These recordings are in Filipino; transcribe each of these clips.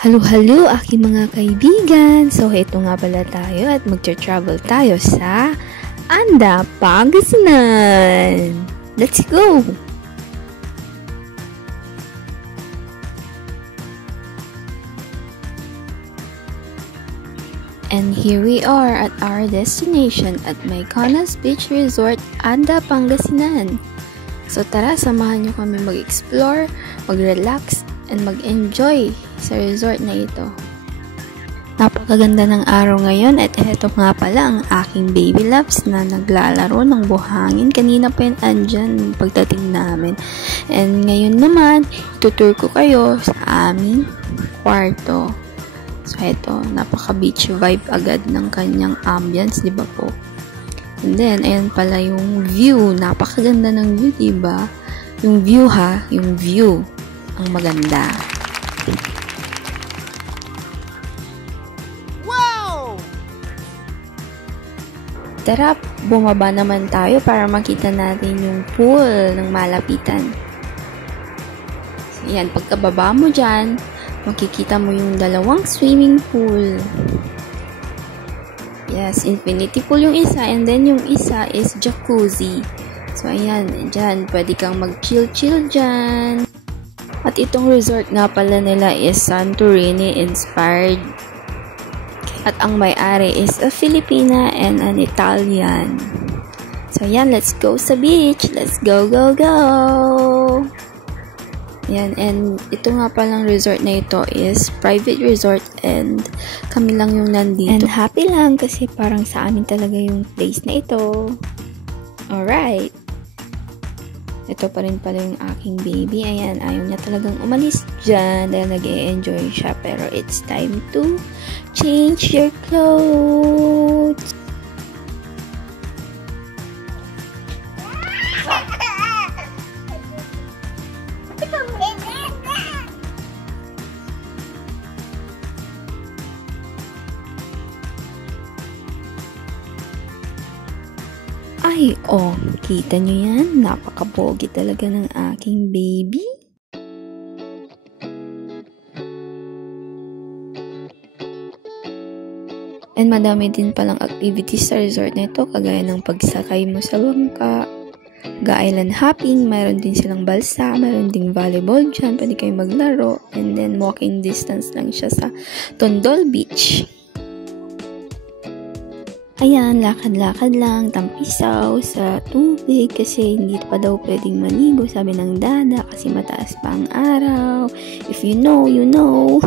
Halo aking mga kaibigan! So, ito nga pala tayo at magtra-travel tayo sa Anda, Pangasinan! Let's go! And here we are at our destination at Mykonos Beach Resort, Anda, Pangasinan. So tara, samahan nyo kami mag-explore, mag-relax, and mag-enjoy sa resort na ito. Napakaganda ng araw ngayon at ito nga pala ang aking baby loves na naglalaro ng buhangin. Kanina pa yun andyan pagdating namin. And ngayon naman, tutur ko kayo sa aming kwarto. So ito, napaka-beach vibe agad ng kanyang ambience, di ba po? And then, ayan pala yung view. Napakaganda ng view, di ba? Yung view ha, yung view ang maganda. Wow! Tara, bumaba naman tayo para makita natin yung pool ng malapitan. So, yan, pagkababa mo dyan, makikita mo yung dalawang swimming pool. Yes, infinity pool yung isa, and then yung isa is jacuzzi. So, ayan, dyan, pwede kang mag-chill-chill dyan. At itong resort nga pala nila is Santorini inspired. At ang may-ari is a Filipina and an Italian. So, yan, let's go sa beach. Let's go, go, go! Yan, and ito nga palang resort na ito is private resort and kami lang yung nandito. And happy lang kasi parang sa amin talaga yung place na ito. Alright. Ito pa rin pala yung aking baby. Ayan, ayaw niya talagang umalis dyan dahil nag-e-enjoy siya. Pero it's time to change your clothes. Ay, oh, kita nyo yan? Napakapogi talaga ng aking baby. And madami din palang activities sa resort na ito, kagaya ng pagsakay mo sa bangka, ga-island hopping, mayroon din silang balsa, mayroon ding volleyball dyan, pwede kayo maglaro, and then walking distance lang siya sa Tondol Beach. Ayan, lakad-lakad lang, tampisaw sa tubig kasi hindi pa daw pwedeng maligo, sabi ng dada kasi mataas pa ang araw. If you know, you know.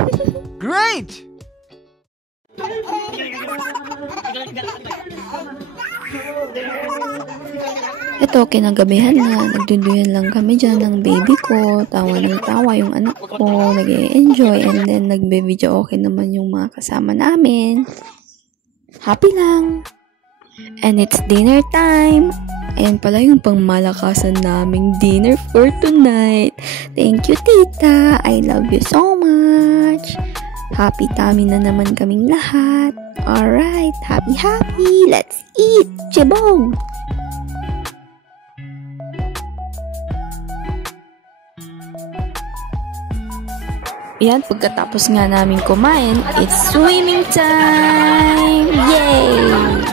Great! Ito, kinagabihan na, nagduduyan lang kami dyan ng baby ko, tawa ng tawa yung anak ko, nag-e-enjoy, and then nagbe-video okay naman yung mga kasama namin. Happy lang. And it's dinner time. Ayan pala yung pangmalakasan naming dinner for tonight. Thank you, tita. I love you so much. Happy tummy na naman kaming lahat. Alright, happy. Let's eat. Chibong! Yan, pagkatapos nga namin kumain, it's swimming time! Yay!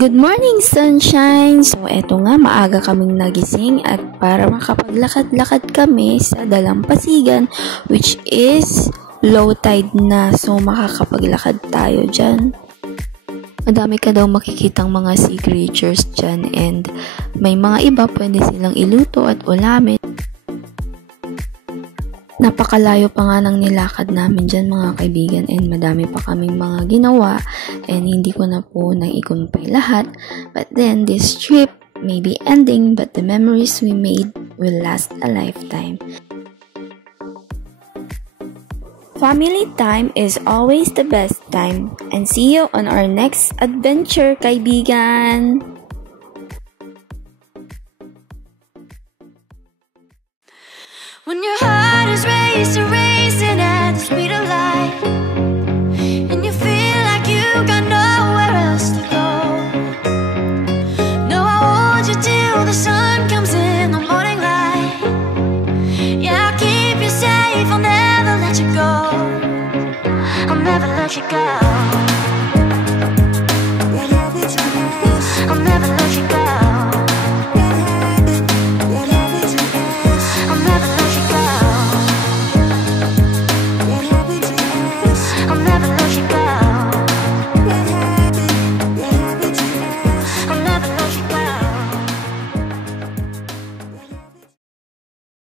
Good morning, sunshine! So, eto nga, maaga kaming nagising at para makapaglakad-lakad kami sa Dalampasigan, which is low tide na. So, makakapaglakad tayo dyan. Madami ka daw makikitang mga sea creatures dyan and may mga iba pwede silang iluto at ulamin. Napakalayo pa nga ng nilakad namin dyan mga kaibigan and madami pa kaming mga ginawa and hindi ko na po naikumpay lahat. But then this trip may be ending but the memories we made will last a lifetime. Family time is always the best time. And see you on our next adventure, kaibigan! When your heart is racing at the speed of light, and you feel like you got nowhere else to go. No, I'll hold you till the sun comes in the morning light. Yeah, I'll keep you safe, I'll never let you go. I'll never let you go.